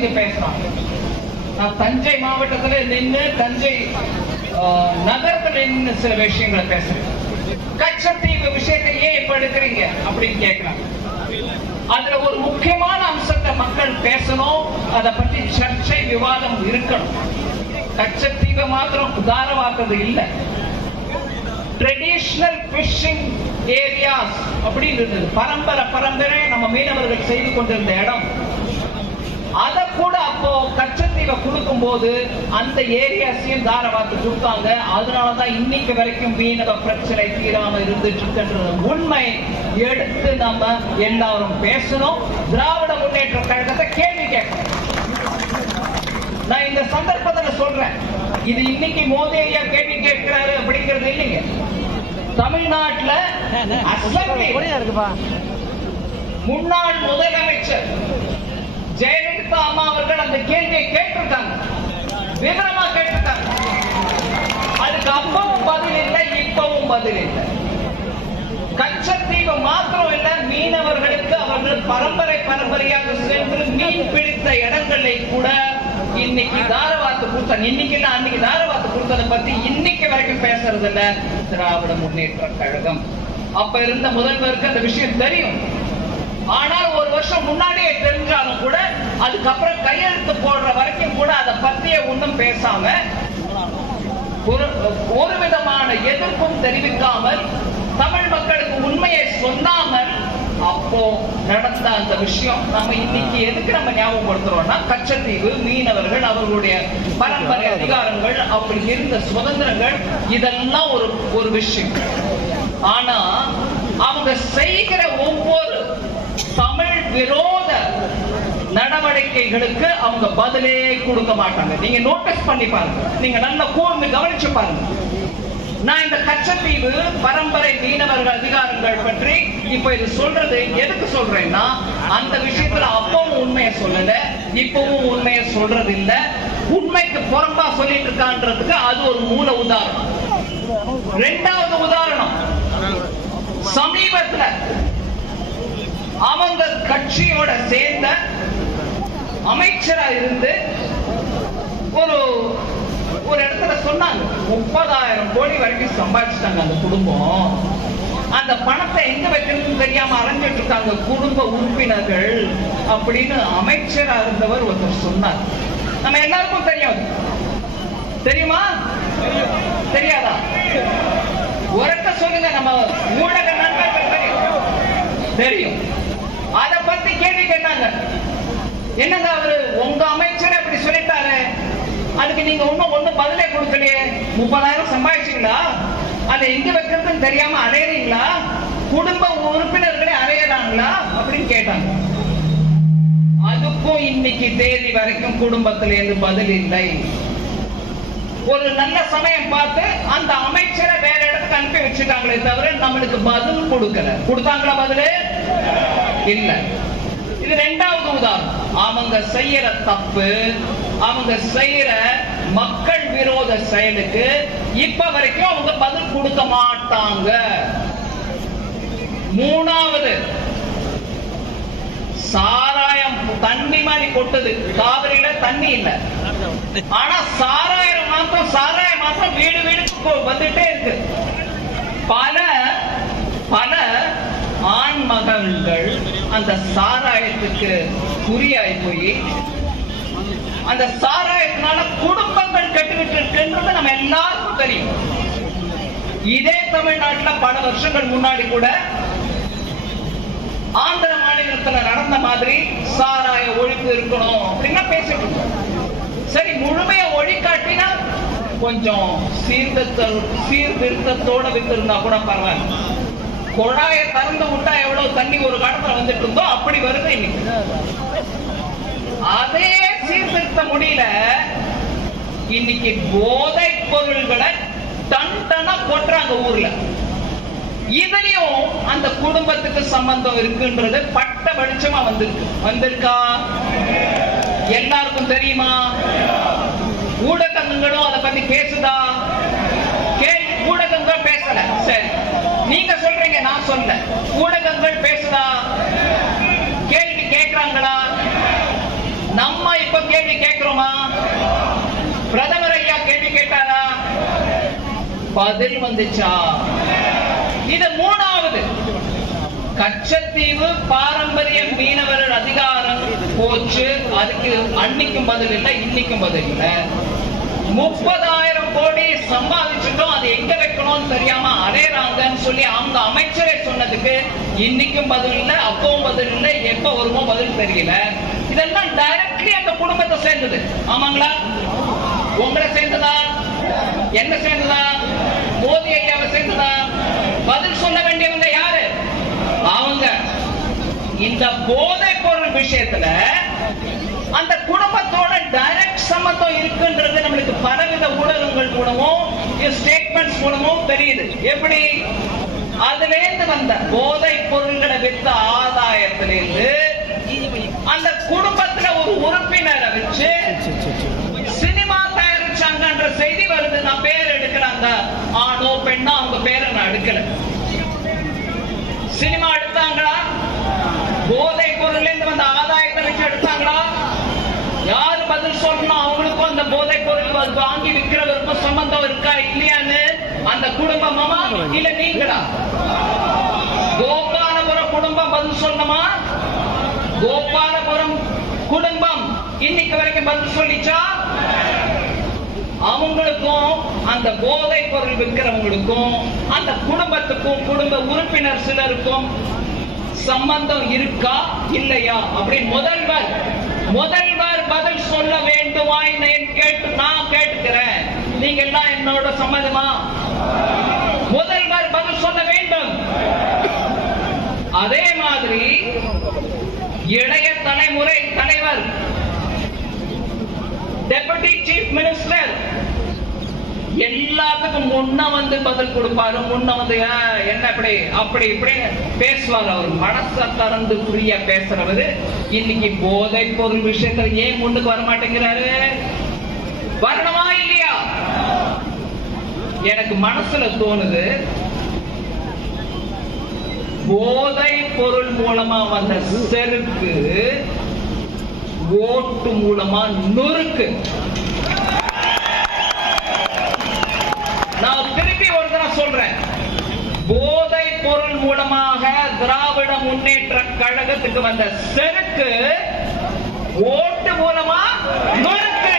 இங்க பேசுறாங்க நான் தஞ்சை மாவட்டத்துல நின்று தஞ்சை ஆஹ், நகரத்துல நின்று சில விஷயங்களை பேசுறேன். கச்சத்தீவு விஷயத்தை ஏன் இப்ப எடுக்கிறீங்க? அப்படின்னு கேட்கிறாங்க அதுல ஒரு முக்கியமான அம்சத்தை மக்கள் பேசணும். அதை பற்றி சர்ச்சை விவாதம் இருக்கணும். கச்சத்தீவை மாத்திரம் உதாரவாக்குறது இல்லை. ட்ரெடிஷனல் பிஷிங் ஏரியாஸ் அப்படின்னு இருந்தது. பரம்பரை பரம்பரை நம்ம மீனவர்கள் செய்து கொண்டிருந்த இடம். அதை கூட அப்போ கச்சத்தீவை கொடுக்கும் போது அந்த ஏரியாஸையும் தாரவாத்து கொடுத்தாங்க அதனாலதான் இன்னைக்கு வரைக்கும் மீனவ பிரச்சனை தீராம இருந்துட்டு இருக்குன்றது உண்மை. எடுத்து நம்ம எல்லாரும் பேசணும். திராவிட முன்னேற்ற கழகத்தை கேள்வி கேட்கணும். நான் இந்த சந்தர்ப்பத்துல சொல்றேன். இது இன்னைக்கு மோடி ஐயா கேள்வி கேட்கிறாரு அப்படிங்கிறது இல்லைங்க. தமிழ்நாட்டுல அசெம்பிளி. முன்னாள் முதலமைச்சர் ஜெயலலிதா அம்மா அவர்கள் அந்த கேள்வியை கேட்டிருக்காங்க. விவரமா கேட்டிருக்காங்க. அதுக்கு அப்பவும் பதில் இல்லை இப்பவும் பதில் இல்லை. கச்சத்தீவு மாத்திரம் இல்ல மீனவர்களுக்கு அவர்கள் பரம்பரை பரம்பரையாக சென்று மீன் பிடித்த இடங்களை கூட இன்னைக்கு தாரவாத்து கொடுத்தாங்க இன்னைக்கு அன்னைக்கு தாரவாத்து கொடுத்ததை பத்தி இன்னைக்கு வரைக்கும் பேசுறது இல்ல திராவிட முன்னேற்ற கழகம். அப்ப இருந்த முதல்வருக்கு அந்த விஷயம் தெரியும். ஆனால் ஒரு வருஷம் முன்னாடியே தெரிஞ்சாலும் கூட அதுக்கப்புறம் கையெழுத்து போடுற வரைக்கும் கூட அதை பத்தியே ஒண்ணும் பேசாம ஒரு ஒரு விதமான எதிர்ப்பும் தெரிவிக்காமல் தமிழ் மக்களுக்கு உண்மையை சொன்னாமல் அப்போ நடந்த அந்த விஷயம். நம்ம இன்னைக்கு எதுக்கு நம்ம ஞாபகப்படுத்துறோம்னா கச்சத்தீவு மீனவர்கள் அவர்களுடைய பரம்பரை அதிகாரங்கள் அப்படி இருந்த சுதந்திரங்கள் இதெல்லாம் ஒரு ஒரு விஷயம். ஆனா அவங்க செய்கிற ஒவ்வொரு தமிழ் விரோத நடவடிக்கைகளுக்கு அவங்க பதிலே கொடுக்க மாட்டாங்க. நீங்க நோட்டீஸ் பண்ணி பாருங்க. நீங்க நல்லா கூர்ந்து கவனிச்சு பாருங்க. நான் இந்த கச்சத்தீவு பரம்பரை மீனவர்கள் அதிகாரங்கள் பற்றி இப்ப இது சொல்றது எதுக்கு சொல்றேன்னா அந்த விஷயத்துல அப்பவும் உண்மையை சொல்லல இப்பவும் உண்மையை சொல்றது இல்ல உண்மைக்கு புறம்பா சொல்லிட்டு இருக்கான்றதுக்கு அது ஒரு மூல உதாரணம். ரெண்டாவது உதாரணம். சமீபத்துல அவங்க கட்சியோட சேர்ந்த அமைச்சரா இருந்து ஒரு ஒரு இடத்துல சொன்னாங்க. முப்பதாயிரம் கோடி வரைக்கும் சம்பாதிச்சிட்டாங்க அந்த குடும்பம். அந்த பணத்தை எங்க வைக்கிறதுன்னு தெரியாம அரைஞ்சிட்டு இருக்காங்க குடும்ப உறுப்பினர்கள் அப்படின்னு அமைச்சரா இருந்தவர் ஒருத்தர் சொன்னார். நம்ம எல்லாருக்கும் தெரியும் தெரியுமா? தெரியாதா? உரக்க சொல்லுங்க நம்ம ஊடக நண்பர்கள் தெரியும். தெரியும். அத பத்தி கேள்வி கேட்டாங்க. என்னங்க அவரு? உங்க அமைச்சர் அப்படி சொல்லிட்டாரு. அதுக்கு நீங்க ஒண்ணும் ஒண்ணும் பதிலே கொடுக்கலையே. முப்பதாயிரம் சம்பாதிச்சீங்களா? அதை எங்க வைக்கிறதுன்னு தெரியாம அலையறீங்களா? குடும்ப உறுப்பினர்களே அலையறாங்களா? அப்படின்னு கேட்டாங்க. அதுக்கும் இன்னைக்கு தேதி வரைக்கும் குடும்பத்துல இருந்து பதில் இல்லை. ஒரு நல்ல சமயம் பார்த்து அந்த அமைச்சரை வேற இடத்துக்கு அனுப்பி வச்சுட்டாங்களே தவிர நம்மளுக்கு பதில் கொடுக்கல. கொடுத்தாங்களா பதிலு? இல்லை இது ரெண்டாவது உதாரணம். அவங்க செய்யற தப்பு அவங்க செய்யற மக்கள் விரோத செயலுக்கு இப்ப வரைக்கும் அவங்க பதில் கொடுக்க மாட்டாங்க. மூணாவது சாராயம் தண்ணி மாதிரி கொட்டுது. காவிரியில தண்ணி இல்ல. ஆனா சாராயம் மாத்திரம் சாராயம் மாத்திரம் வீடு வீடுக்கு வந்துட்டே இருக்கு. பல ஆண் மகன்கள் அந்த சாராயத்துக்கு குறியாய் போய் அந்த சாராயத்தினால குடும்பங்கள் கெட்டுக்கிட்டு இருக்குன்றது நம்ம எல்லாருக்கும் தெரியும். இதே தமிழ்நாட்டுல பல வருஷங்கள் முன்னாடி கூட ஆந்திர மாநிலத்துல நடந்த மாதிரி சாராய ஒழிப்பு இருக்கணும் அப்படின்னா பேசிட்டு இருக்கோம் சரி முழுமைய ஒழிக்காட்டினா கொஞ்சம் சீர்திருத்த சீர்திருத்தத்தோட வித்திருந்தா கூட பரவாயில்ல. குழாயை திறந்து விட்டா எவ்வளவு தண்ணி ஒரு காலத்துல வந்துட்டு இருந்தோ அப்படி வருது இன்னைக்கு. அதே சீர்திருத்த முடியல இன்னைக்கு போதை பொருள்களை தன் டனா கொட்டுறாங்க ஊர்ல. இதுலயும் அந்த குடும்பத்துக்கு சம்பந்தம் இருக்குன்றது பட்ட வெளிச்சமா வந்திருக்கு. வந்திருக்கா? எல்லாருக்கும் தெரியுமா? ஊடகங்களும் அதை பத்தி பேசுதா? கேள் ஊடகங்கள் பேசல. சரி. நீங்க சொல்ற நான் சொன்னேன். ஊடகங்கள் பேசுதா? கேள்வி கேட்கிறாங்களா? நம்ம இப்ப கேள்வி கேட்கிறோமா? பிரதமர் ஐயா கேள்வி கேட்டாரா? பதில் வந்துச்சா? இது மூணாவது. கச்சத்தீவு பாரம்பரிய மீனவர்கள் அதிகாரம் போச்சு. அதுக்கு அன்னைக்கும் பதில் இல்லை இன்னைக்கும் பதில் இல்லை. முப்பதாயிரம் கோடி சம்பாதிச்சிட்டோம் அது எங்க வைக்கணும்னு தெரியாம அலையறாங்கன்னு சொல்லி அவங்க அமைச்சரே சொன்னதுக்கு இன்னைக்கும் பதில் இல்லை அப்பவும் பதில் இல்லை எப்ப வருமோ பதில் தெரியல. இதெல்லாம் டைரக்ட்லி அந்த குடும்பத்தை சேர்ந்தது. ஆமாங்களா? உங்களை சேர்ந்ததா? என்ன சேர்ந்ததா? மோதி ஐயாவை சேர்ந்ததா? பதில் சொல்ல வேண்டியவங்க யாரு? அவங்க. இந்த போதை பொருள் விஷயத்துல அந்த குடும்பத்தோட டைரக்ட் சம்பந்தம் இருக்குன்றது நம்மளுக்கு பலவித ஊடகங்கள் மூலமும் ஸ்டேட்மெண்ட்ஸ் மூலமும் தெரியுது. எப்படி? அதுல இருந்து வந்த போதை பொருள்களை வித்த ஆதாயத்திலிருந்து அந்த குடும்பத்துல ஒரு உறுப்பினரை வச்சு சினிமா தயாரிச்சாங்கன்ற செய்தி வருது. நான் பேர் எடுக்கிறாங்க ஆணோ பெண்ணோ அவங்க பேரை நான் எடுக்கல சினிமா எடுத்தாங்களா போதை பொருள்ல இருந்து வந்த ஆதாயத்தை வச்சு எடுத்தாங்களா யாரு பதில் சொல்லணும் அவங்களுக்கும் அந்த போதை பொருள் வாங்கி விற்கிறவருக்கும் சம்பந்தம் இருக்கா இல்லையான்னு அந்த குடும்பமா இல்ல நீங்களா? கோபாலபுரம் குடும்பம் பதில் சொல்லணுமா கோபாலபுரம் குடும்பம் இன்னைக்கு வரைக்கும் பதில் சொல்லிச்சா? அவங்களுக்கும் அந்த போதை பொருள் விற்கிறவங்களுக்கும் அந்த குடும்பத்துக்கும் குடும்ப உறுப்பினர் சிலருக்கும் சம்பந்தம் இருக்கா இல்லையா? அப்படி முதல்வர் முதல்வர் பதில் சொல்ல வேண்டுமாய் நான் கேட்டு நான் கேட்டுக்கிறேன். நீங்க எல்லாம் என்னோட சம்மதமா? முதல்வர் பதில் சொல்ல வேண்டும். அதே மாதிரி இளைய தலைமுறை தலைவர் டெபுட்டி சீஃப் மினிஸ்டர் எல்லாத்துக்கும் முன்ன வந்து பதில் கொடுப்பாரு. முன்ன வந்து என்ன இப்படி அப்படி இப்படி? பேசுவார் அவர். மனசை திறந்து புரிய பேசுறவரு. இன்னைக்கு போதை பொருள் விஷயத்துல ஏன் முன்னுக்கு வர மாட்டேங்கிறாரு வரணுமா இல்லையா? எனக்கு மனசுல தோணுது போதை பொருள் மூலமா வந்த செருக்கு ஓட்டு மூலமா நொறுக்கு நான் திருப்பி ஒரு தடவை சொல்றேன். போதை பொருள் மூலமாக திராவிட முன்னேற்ற கழகத்துக்கு வந்த செருக்கு ஓட்டு மூலமா நொறுக்கு.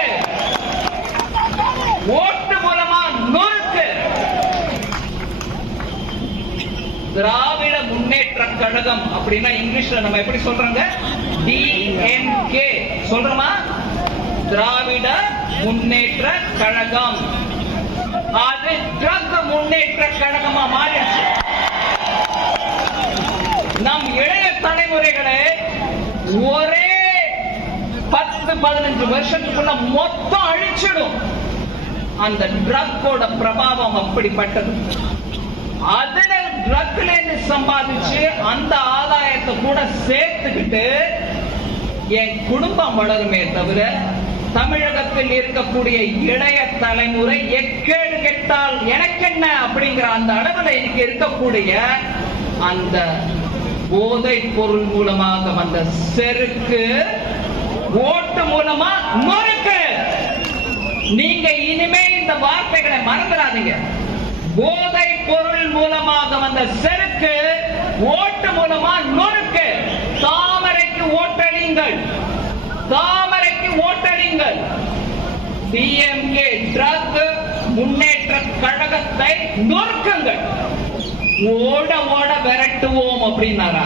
ஓட்டு மூலமா நொறுக்கு. திராவிட முன்னேற்ற கழகம் அப்படின்னா இங்கிலீஷ்ல நம்ம எப்படி சொல்றாங்க? டிஎம்கே சொல்றோமா? திராவிட முன்னேற்ற கழகம். அது ட்ரக் முன்னேற்ற கழகமா மாறிடுச்சு. நம் இளைய தலைமுறைகளை ஒரே பத்து பதினஞ்சு வருஷத்துக்குள்ள மொத்தம் அழிச்சிடும். அந்த ட்ரக்கோட பிரபாவம் அப்படிப்பட்டது. அதுல ட்ரக்ல இருந்து சம்பாதிச்சு அந்த ஆதாயத்தை கூட சேர்த்துக்கிட்டு என் குடும்பம் வளருமே தவிர தமிழகத்தில் இருக்கக்கூடிய இளைய தலைமுறை எக்கேடு கெட்டால் எனக்கென்ன அப்படிங்கிற அந்த அளவில் இன்னைக்கு இருக்கக்கூடிய அந்த போதை பொருள் மூலமாக வந்த செருக்கு ஓட்டு மூலமா நொறுக்கு. நீங்க இனிமே இந்த வார்த்தைகளை மறந்துடாதீங்க. போதை பொருள் மூலமாக வந்த செருக்கு ஓட்டு மூலமா நொறுக்கு. டிஎம்கே டிரக் முன்னேற்ற கழகத்தை நொறுக்குங்கள். ஓட ஓட விரட்டுவோம் அப்படின்னாரா?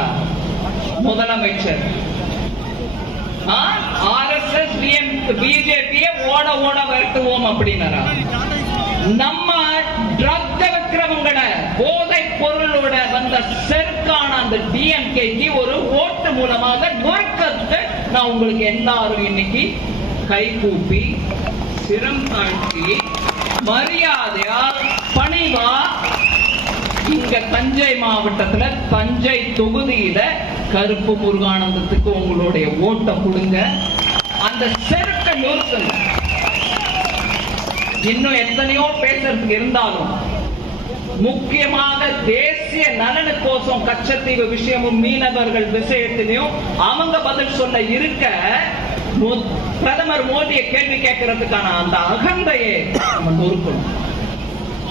முதலமைச்சர். ஆர்எஸ்எஸ் பிஜேபியை ஓட ஓட விரட்டுவோம் அப்படின்னாரா? நம்ம ட்ரக் விற்கிறவங்களை போதை பொருளோட வந்த செருக்கான அந்த டிஎம்கேக்கு ஒரு ஓட்டு மூலமாக நொறுக்கத்தை நான் உங்களுக்கு எல்லாரும் இன்னைக்கு கை கூப்பி சிரம் தாழ்த்தி மரியாதையா பணிவா. இங்க தஞ்சை மாவட்டத்துல தஞ்சை தொகுதியில கருப்பு முருகானந்தத்துக்கு உங்களுடைய ஓட்டை கொடுங்க. அந்த செருக்க நிறுத்துங்க. இன்னும் எத்தனையோ பேசுறதுக்கு இருந்தாலும் முக்கியமாக தேசிய நலனுக்கோசம் கச்சத்தீவு விஷயமும் மீனவர்கள் விஷயத்திலையும் அவங்க பதில் சொல்ல இருக்க பிரதமர் மோடியை கேள்வி கேட்கறதுக்கான அந்த அகந்தையை நம்ம நொறுக்கணும்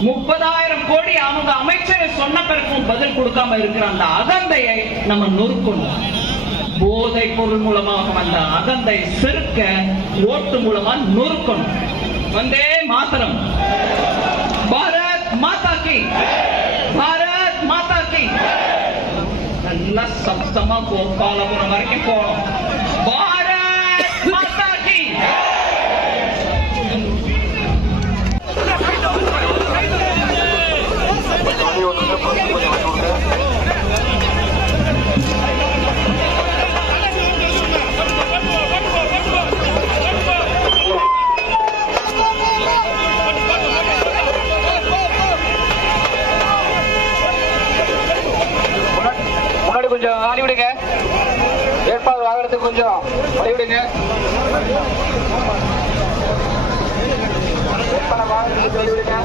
முப்பதாயிரம் கோடி அவங்க அமைச்சரை சொன்ன பிறக்கும் பதில் கொடுக்காம இருக்கிற அந்த அகந்தையை நம்ம நொறுக்கணும். போதை பொருள் மூலமாக வந்த அகந்தை செருக்க ஓட்டு மூலமா நொறுக்கணும். வந்தே மாத்திரம். பாரத் மாதா கி. பாரத் மாதா கி. நல்லா சப்தமா கோபாலபுரம் வரைக்கும் போனோம் எல்லாரும் கொஞ்சம் வழிவிடுங்க. வழிவிடுங்க.